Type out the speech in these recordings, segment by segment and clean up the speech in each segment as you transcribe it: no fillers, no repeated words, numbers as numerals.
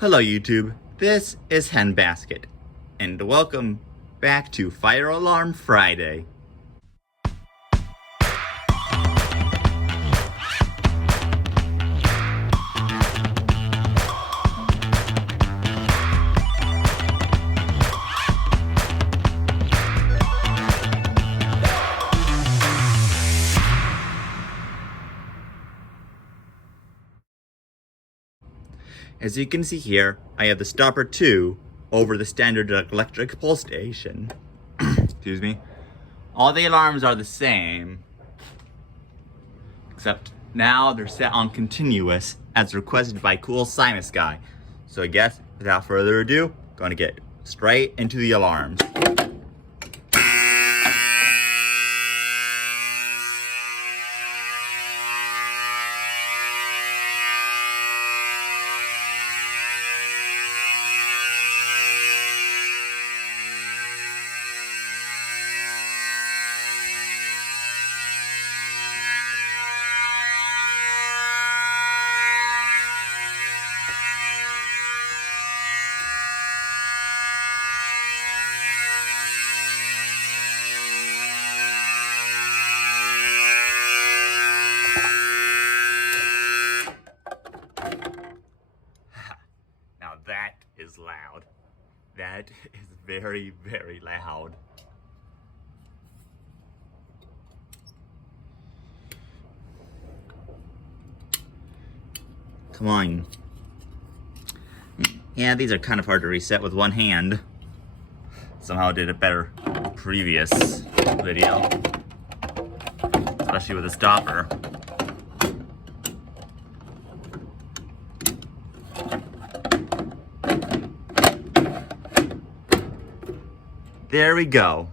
Hello YouTube, this is Handbasket, and welcome back to Fire Alarm Friday. As you can see here, I have the stopper 2 over the standard electric pull station. Excuse me. All the alarms are the same, except now they're set on continuous as requested by Cool Sinus Guy. So I guess, without further ado, going to get straight into the alarms. Now that is loud. That is very, very loud. Come on. Yeah, these are kind of hard to reset with one hand. Somehow did it better in the previous video, especially with the stopper. There we go.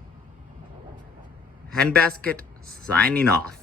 Handbasket signing off.